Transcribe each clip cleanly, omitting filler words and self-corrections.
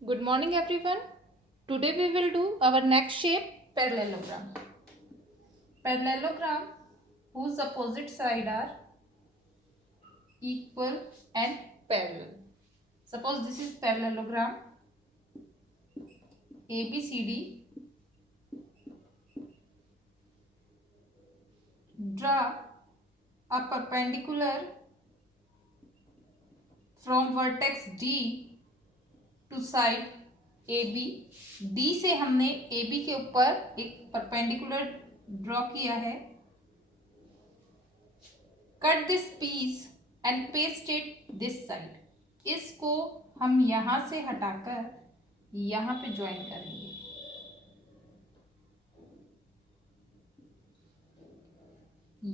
Good morning everyone. Today we will do our next shape, parallelogram. Parallelogram whose opposite side are equal and parallel. Suppose this is parallelogram ABCD. Draw a perpendicular from vertex D to side AB. D से हमने AB के ऊपर एक perpendicular draw किया है. Cut this piece and paste it this side. इसको हम यहां से हटाकर यहां पे ज्वाइन करेंगे.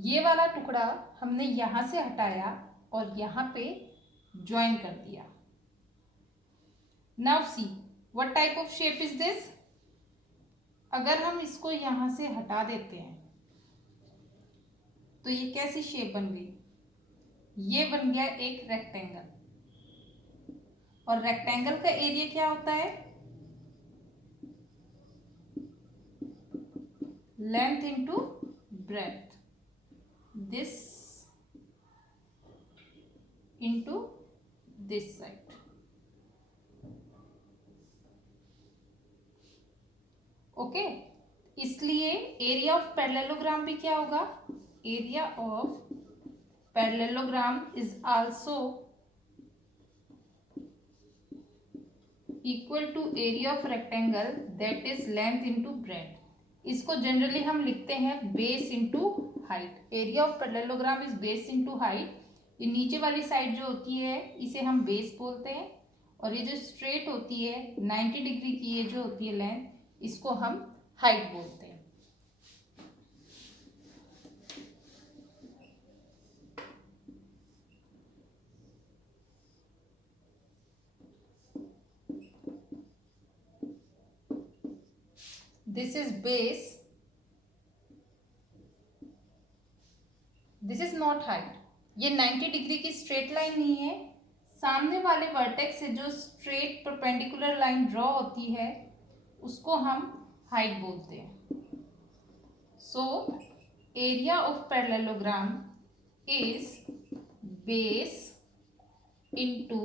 ये वाला टुकड़ा हमने यहां से हटाया और यहां पे ज्वाइन कर दिया. Now see what type of shape is this. अगर हम इसको यहां से हटा देते हैं तो ये कैसी शेप बन गई. ये बन गया एक रेक्टेंगल. और रेक्टेंगल का एरिया क्या होता है. Length into breadth. This into this side. Okay. इसलिए एरिया ऑफ पैरेललोग्राम भी क्या होगा. Area of parallelogram is also equal to area of rectangle that is length into breadth. इसको जनरली हम लिखते हैं base into height. Area of parallelogram is base into height. ये नीचे वाली साइड जो होती है इसे हम बेस बोलते हैं. और ये जो स्ट्रेट होती है 90 डिग्री की ये जो होती है लेंथ, इसको हम हाइट बोलते हैं. This is base. This is not height. ये 90 डिग्री की स्ट्रेट लाइन नहीं है. सामने वाले वर्टेक्स से जो स्ट्रेट परपेंडिकुलर लाइन ड्रॉ होती है उसको हम हाइट बोलते हैं. So area of parallelogram is base into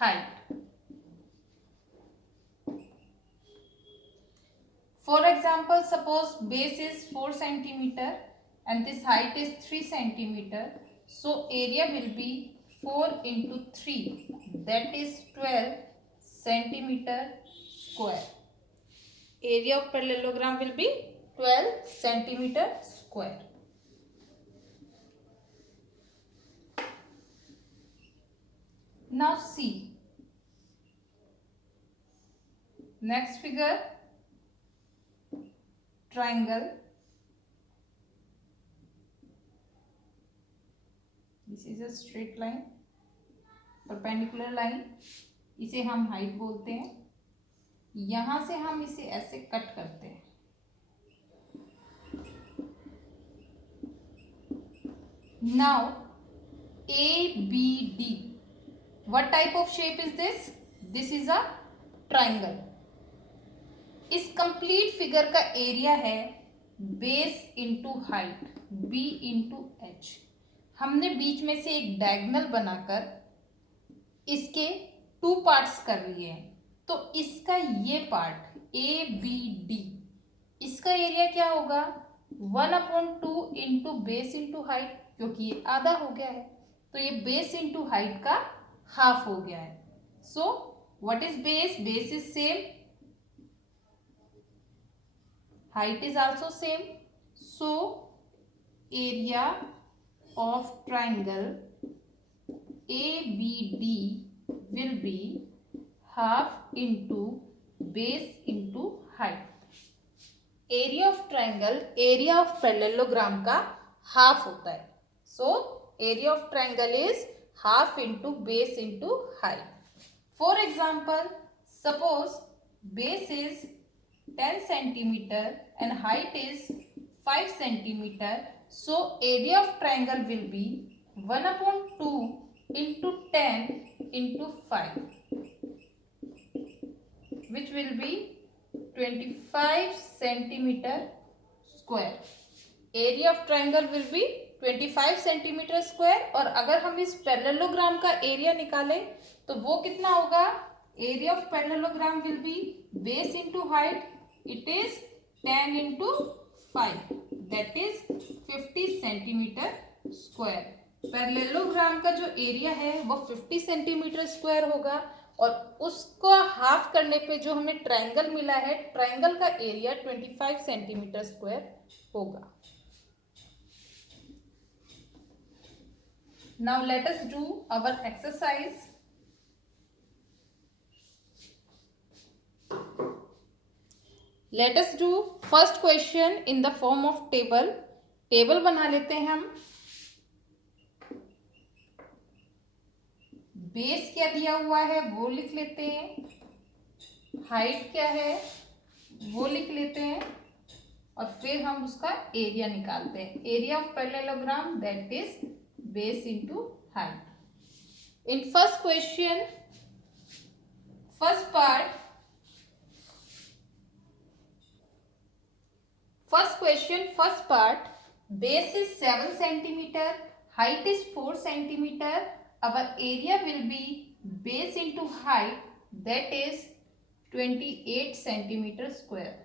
height. For example suppose base is 4 centimetre and this height is 3 centimeter. So area will be 4 into 3, that is 12 centimeter square. Area of parallelogram will be 12 centimeter square. Now see next figure, triangle. This is a straight line, perpendicular line. इसे हम height बोलते हैं. यहां से हम इसे ऐसे cut करते हैं. Now ABD. What type of shape is this? This is a triangle. इस कंप्लीट फिगर का एरिया है base into height, B into H. हमने बीच में से एक डायगोनल बनाकर इसके 2 पार्ट्स कर लिए हैं. तो इसका ये पार्ट ABD, इसका एरिया क्या होगा 1/2 इंटू बेस इंटू हाइट, क्योंकि ये आधा हो गया है तो ये बेस इंटू हाइट का हाफ हो गया है. So what is base. Base is same, height is also same. So area of triangle ABD will be half into base into height. Area of triangle area of parallelogram का half होता है. So area of triangle is half into base into height. For example, suppose base is 10 centimeter and height is 5 centimeter. So area of triangle will be 1/2 into 10 into 5. which will be 25 centimeter square. Area of triangle will be 25 centimetre square. और अगर हम इस parallelogram का area निकालें तो वो कितना होगा? Area of parallelogram will be base into height, it is 10 into 5, that is 50 centimetre square. Parallelogram का जो एरिया है वो 50 सेंटीमीटर स्क्वायर होगा और उसको हाफ करने पे जो हमें ट्राइंगल मिला है, ट्राइंगल का एरिया 25 सेंटीमीटर स्क्वायर होगा. Now let us do our exercise. Let us do first question in the form of table. Table बना लेते हैं हम. बेस क्या दिया हुआ है वो लिख लेते हैं, हाइट क्या है वो लिख लेते हैं और फिर हम उसका एरिया निकालते हैं. Area of parallelogram that is base into height. In first question, first part, base is 7 centimeter, height is 4 centimeter. Our area will be base into height, that is 28 centimeter square.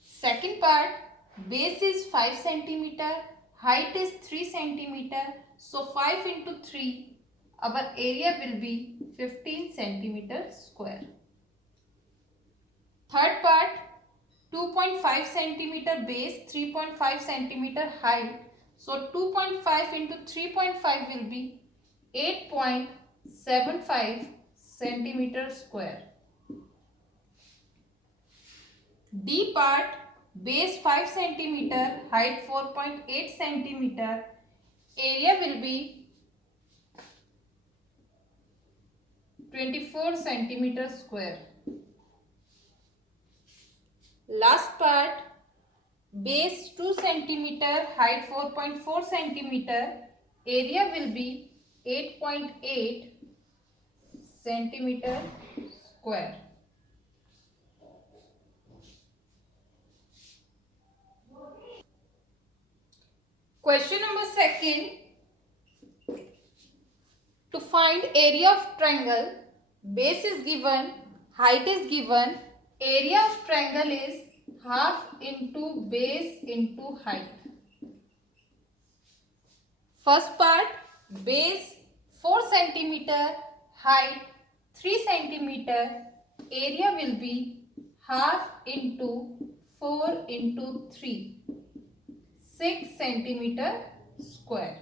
Second part, base is 5 centimeter, height is 3 centimeter, so 5 into 3, our area will be 15 centimeter square. Third part, 2.5 centimeter base, 3.5 centimeter height, so 2.5 into 3.5 will be 8.75 centimeter square. D part, base 5 centimeter, height 4.8 centimeter, area will be 24 centimeter square. Last part, base 2 centimeter, height 4.4 centimeter, area will be 8.8 centimeter square. Question number second, to find area of triangle, base is given, height is given, area of triangle is half into base into height. First part, base 4 centimeter, height 3 centimeter, area will be half into 4 into 3. 6 centimeter square.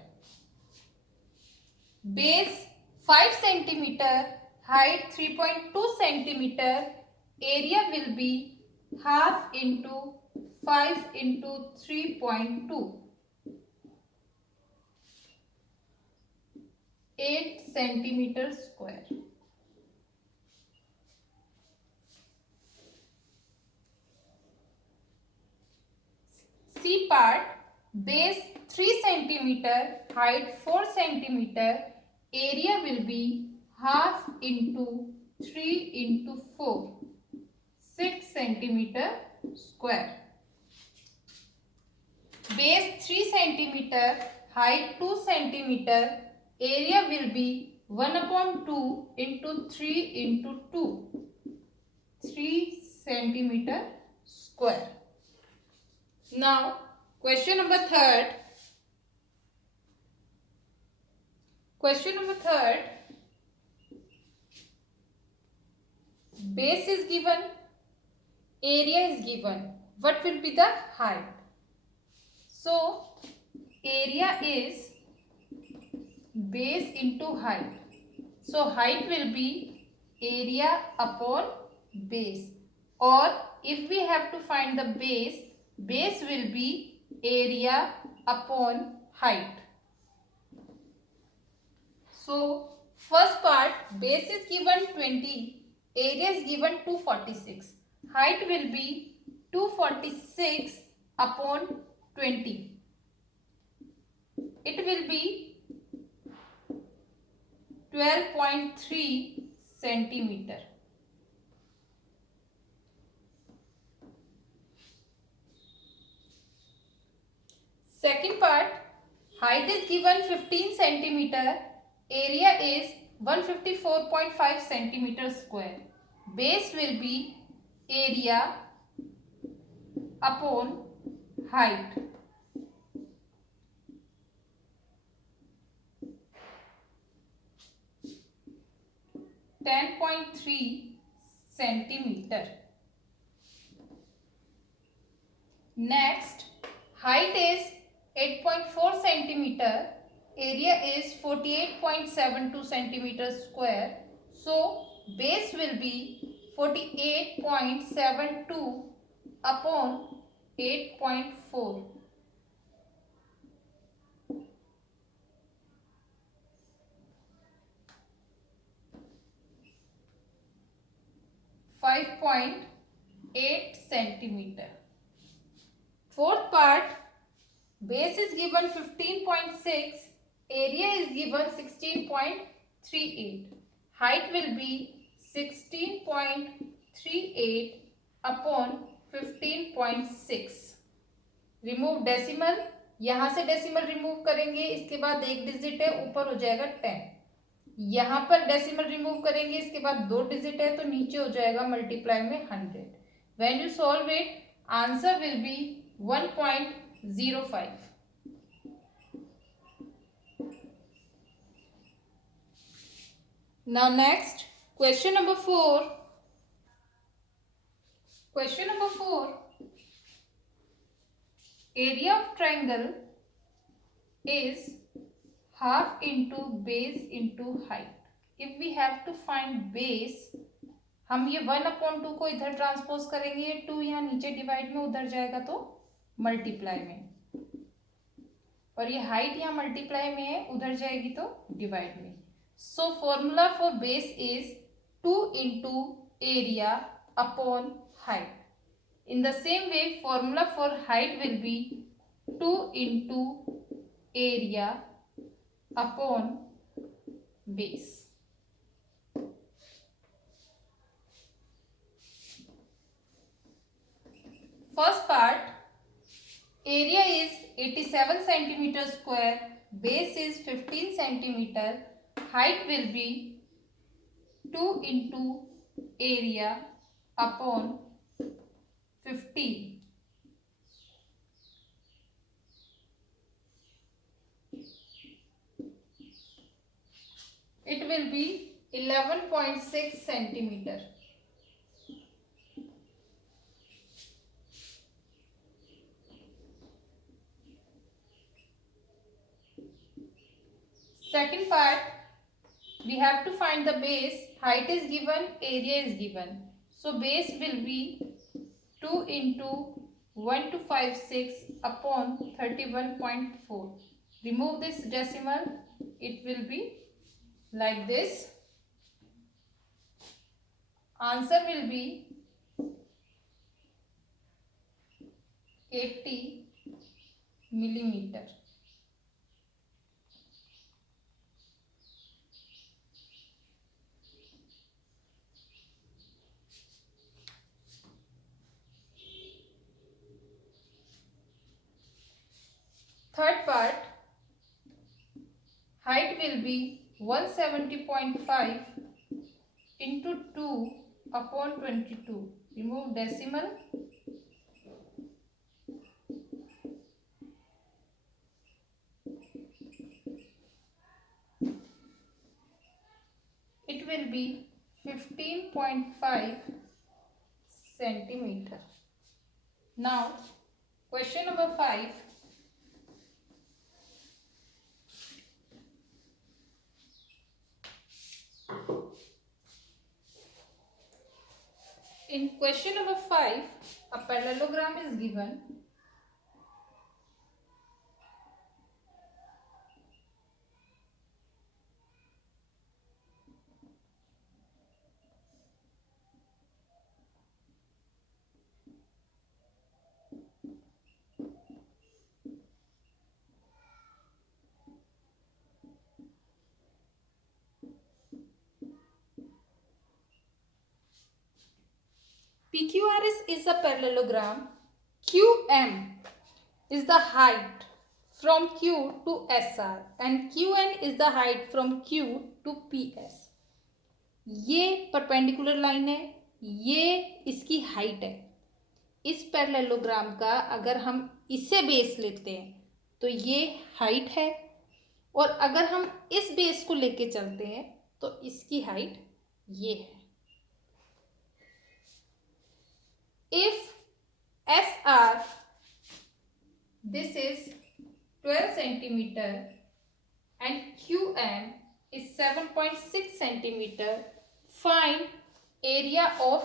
Base 5 centimeter, height 3.2 centimeter, area will be half into 5 into 3.2. 8 centimeter square. C part, base 3 centimeter, height 4 centimeter, area will be half into 3 into 4, 6 centimeter square. Base 3 centimeter, height 2 centimeter, area will be 1/2 into 3 into 2, 3 centimeter square. Now question number third. Base is given, area is given. What will be the height? So area is base into height. So height will be area upon base. Or if we have to find the base, base will be area upon height. So first part, base is given 20, area is given 246. Height will be 246 upon 20. It will be 12.3 centimeter. Second part, height is given 15 centimeter, area is 154.5 centimeter square. Base will be area upon height. (10.3 centimeter). Next, height is 8.4 centimeter, area is 48.72 centimeter square. So, base will be 48.72 upon 8.4. (5.8 centimeter). Fourth part, base is given 15.6, area is given 16.38. Height will be 16.38 upon 15.6. Remove decimal, यहाँ से decimal remove करेंगे, इसके बाद एक digit है ऊपर हो जाएगा 10. यहाँ पर डेसिमल रिमूव करेंगे, इसके बाद 2 डिजिट है तो नीचे हो जाएगा मल्टीप्लाई में 100. When you solve it, answer will be 1.05. Now next, question number 4. Question number 4. Area of triangle is half into base into height. If we have to find base, हम ये 1/2 को इधर ट्रांसपोज करेंगे, 2 यहाँ नीचे डिवाइड में उधर जाएगा तो मल्टीप्लाई में, और ये हाइट यहाँ मल्टीप्लाई में है उधर जाएगी तो डिवाइड में. So formula for base is 2 into area upon height. In the same way, formula for height will be 2 into area upon base. First part, area is 87 centimeter square, base is 15 centimeter, height will be 2 into area upon 15. It will be 11.6 centimeter. Second part, we have to find the base. Height is given, area is given. So base will be 2 into 1256 upon 31.4. Remove this decimal, it will be like this. Answer will be 80 millimeter. Third part, height will be 170.5 into 2 upon 22. Remove decimal. It will be 15.5 centimeter. Now, question number 5. In question number 5, a parallelogram is given. PQRS is a parallelogram. QM is the height from Q to SR and QN is the height from Q to PS. ये perpendicular line है, ये इसकी height है. इस parallelogram का अगर हम इसे बेस लेते हैं तो ये हाइट है, और अगर हम इस बेस को लेके चलते हैं तो इसकी हाइट ये है. If SR this is 12 centimeter and QN is 7.6 centimeter, find area of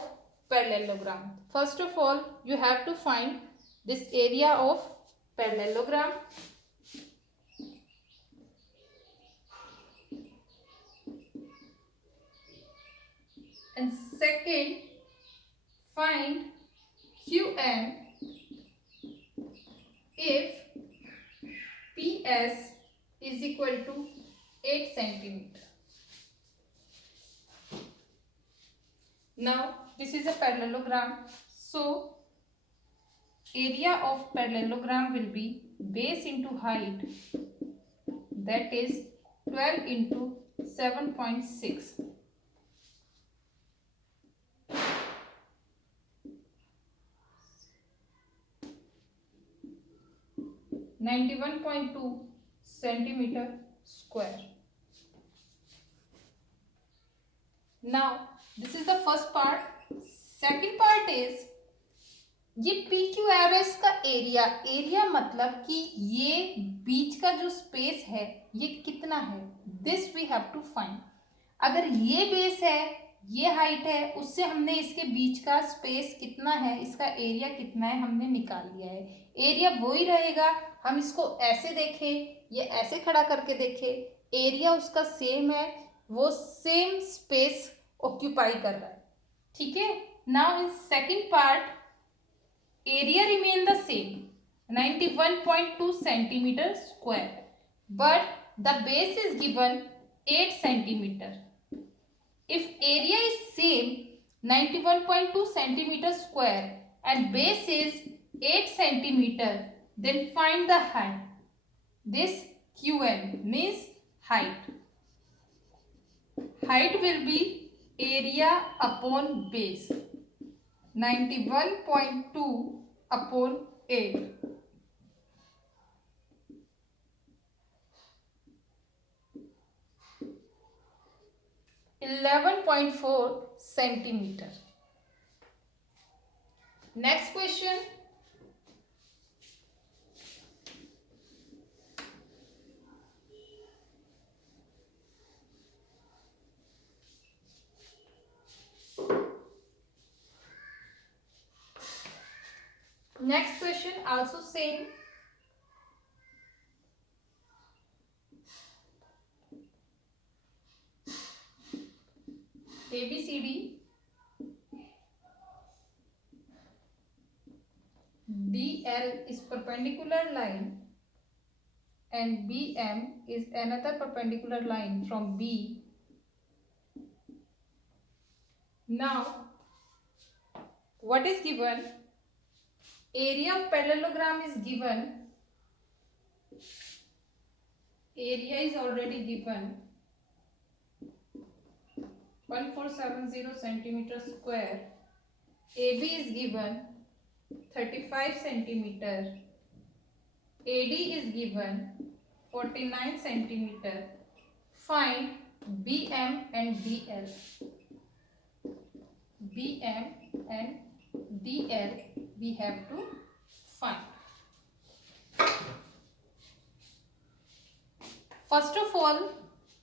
parallelogram. First of all, you have to find this area of parallelogram. And second, find QN if PS is equal to 8 centimeter. Now this is a parallelogram, so area of parallelogram will be base into height, that is 12 into 7.6. 91.2 centimeter square. Now this is the first part. Second part is ये PQRS का area मतलब कि ये बीच का जो space है ये कितना है, this we have to find. अगर ये बेस है, ये हाइट है, उससे हमने इसके बीच का स्पेस कितना है, इसका एरिया कितना है, हमने निकाल लिया है. एरिया वही रहेगा, हम इसको ऐसे देखें, ये ऐसे खड़ा करके देखें, एरिया उसका सेम है, वो सेम स्पेस ऑक्यूपाई कर रहा है. ठीक है. Now in second part area remain the same 91.2 centimeter square, but the base is given 8 centimeter. If area is same 91.2 centimeter square and base is 8 centimeter, then find the height. This QN means height. Height will be area upon base, 91.2 upon 8. (11.4 centimeter). Next question. Next question also same. ABCD. DL is perpendicular line and BM is another perpendicular line from B. Now what is given? Area of parallelogram is given. Area is already given 1470 centimeter square. AB is given 35 centimeter. AD is given 49 centimeter. Find BM and DL. BM and DL we have to find. First of all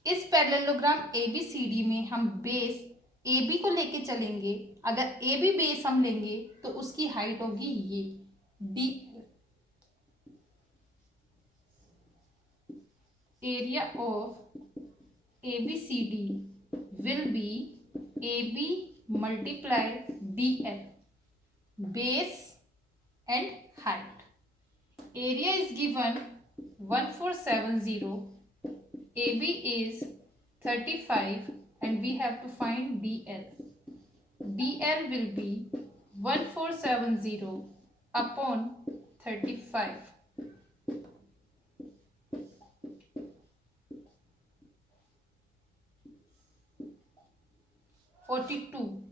इस parallelogram ABCD में हम base AB को लेके चलेंगे. अगर AB base हम लेंगे तो उसकी हाइट होगी ये D. Area of ABCD will be AB multiply DL, base and height. Area is given 1470. AB is 35 and we have to find DL. DL will be 1470 upon 35. 42.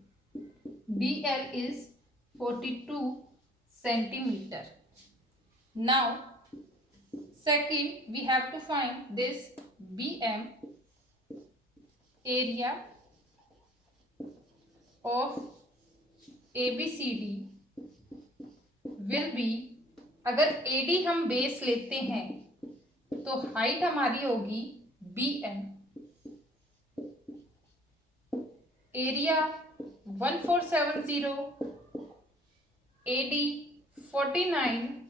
DL is 42 centimeter. Now second we have to find this BM, area of ABCD will be, अगर AD हम base लेते हैं तो height हमारी होगी BM, area 1470, AD 49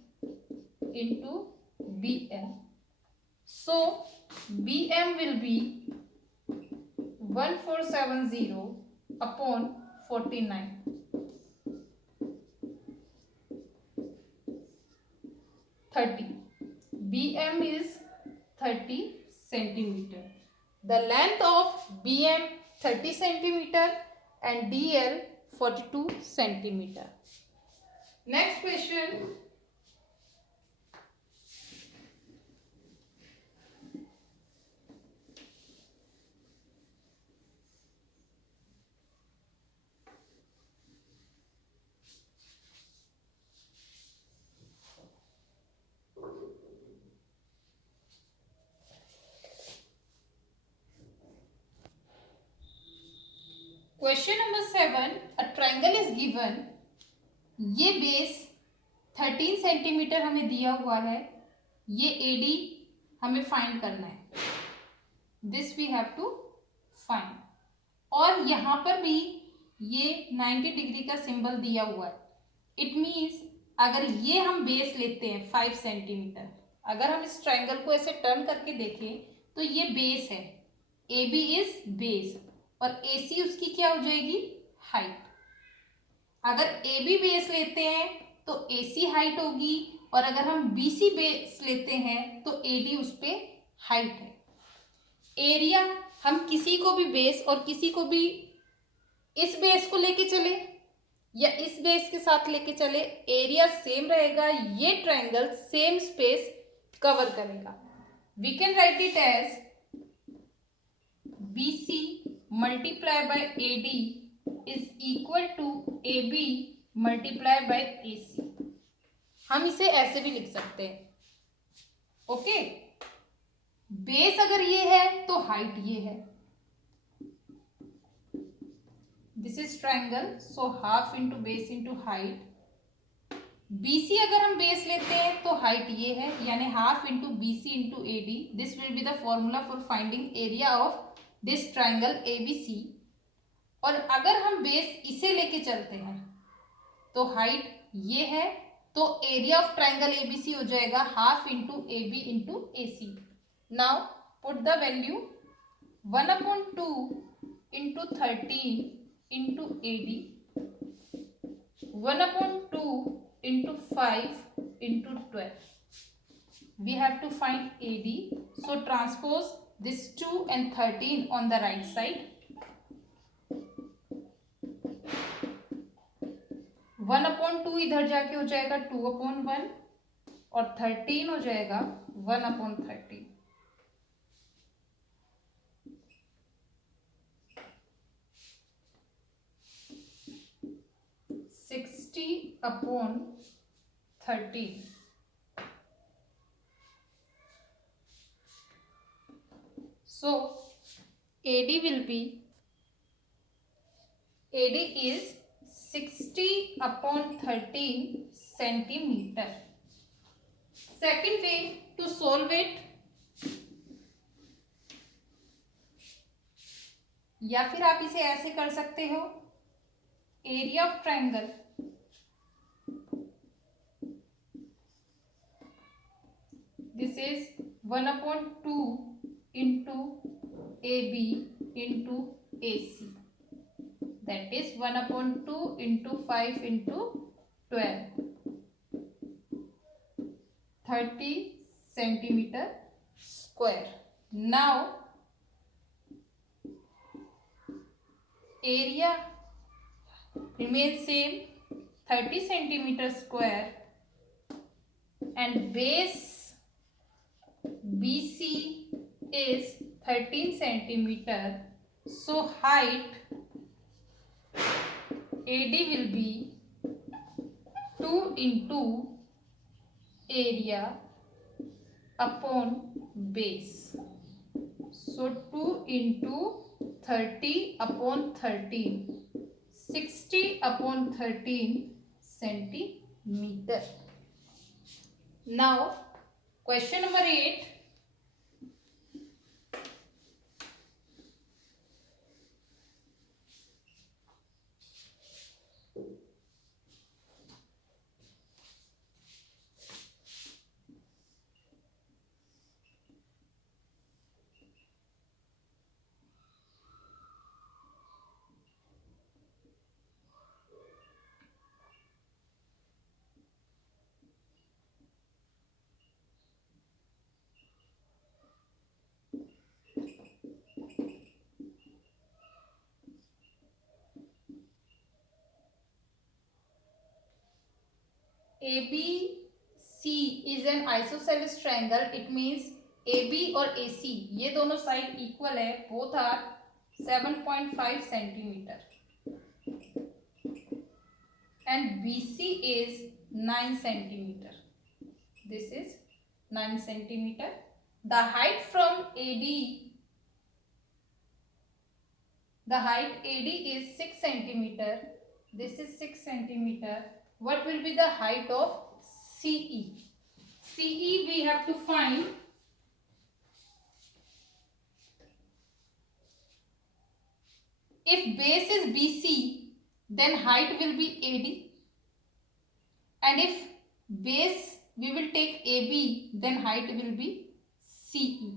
into BM. So BM will be 1470 upon 49. 30. BM is 30 centimeter. The length of BM 30 centimeter and DL 42 centimeter. Next question. Question number 7, a triangle is given. ये base 13 centimetre हमें दिया हुआ है, ये AD हमें find करना है, this we have to find. और यहाँ पर भी ये 90 डिग्री का सिंबल दिया हुआ है. इट मीन्स अगर ये हम बेस लेते हैं 5 सेंटीमीटर, अगर हम इस ट्रायंगल को ऐसे टर्न करके देखें तो ये बेस है, ए बी इज बेस और ए सी उसकी क्या हो जाएगी, हाइट. अगर ए बी बेस लेते हैं तो ए सी हाइट होगी, और अगर हम बी सी बेस लेते हैं तो ए डी उस पे हाइट है. एरिया हम किसी को भी बेस और किसी को भी इस बेस को लेके चले या इस बेस के साथ लेके चले, एरिया सेम रहेगा. ये ट्रायंगल सेम स्पेस कवर करेगा. We can write it as BC multiplied by AD is equal to AB multiplied by AC. हम इसे ऐसे भी लिख सकते हैं. ओके, बेस अगर ये है तो हाइट ये है. This is triangle, so half into base into height. BC अगर हम बेस लेते हैं तो हाइट ये है, यानी half into BC into AD. This will be the formula for finding area of this triangle ABC. और अगर हम बेस इसे लेके चलते हैं तो हाइट ये है, तो एरिया ऑफ ट्रायंगल ABC हो जाएगा half into AB into AC. Now put the value 1/2 into 13 into AD, 1/2 into 5 into 12. We have to find AD. So transpose this 2 and 13 on the right side. 1/2 इधर जाके हो जाएगा 2/1 और 13 हो जाएगा 1/13. upon 13. So AD will be, AD is 60/13 centimeter. Second way to solve it, या फिर आप इसे ऐसे कर सकते हो, area of triangle this is 1/2 into AB into AC, that is 1/2 into 5 into 12, 30 centimeter square. Now area remains same, 30 centimeter square, and base BC is 13 centimeter. So height AD will be 2 into area upon base. So 2 into 30 upon 13, 60 upon 13 centimeter. Now question number 8. ABC is an isosceles triangle. It means AB और AC ये दोनों side equal है. Both are 7.5 centimetre and BC is 9 centimeter. This is 9 centimeter. The height from AD, the height AD is 6 centimeter. This is 6 centimeter. What will be the height of CE? CE we have to find. If base is BC, then height will be AD. And if base we will take AB, then height will be CE.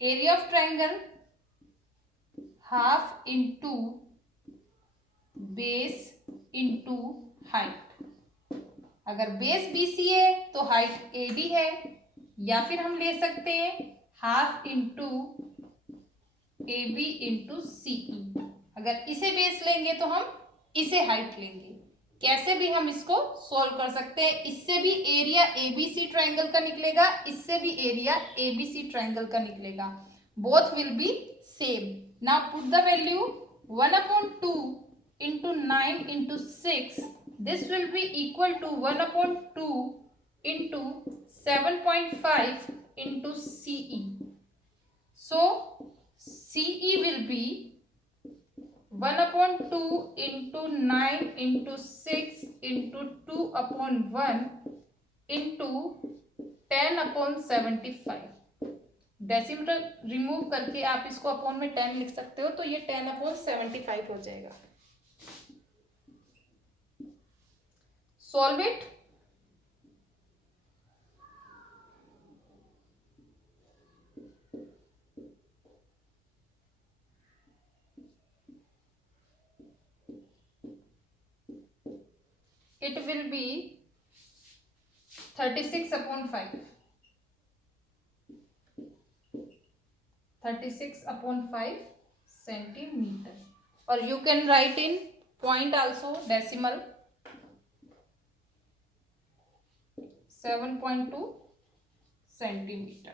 Area of triangle half into base into height. अगर base BC है तो height AD है, या फिर हम ले सकते हैं half into AB into CE. अगर इसे बेस लेंगे तो हम इसे हाइट लेंगे. कैसे भी हम इसको सॉल्व कर सकते हैं. इससे भी एरिया ABC ट्रायंगल का निकलेगा, इससे भी एरिया ABC ट्रायंगल का निकलेगा. Both will be same. Now put the value 1/2 into 9 into 6. This will be equal to 1/2 into 7.5 into CE. So CE will be 1/2 into 9 into 6 into 2/1 into 10/75. Decimal remove करके आप इसको upon में 10 लिख सकते हो, तो ये 10/75 हो जाएगा. Solve it. It will be 36/5. 36/5 centimeter. Or you can write in point also, decimal. 7.2 centimeter.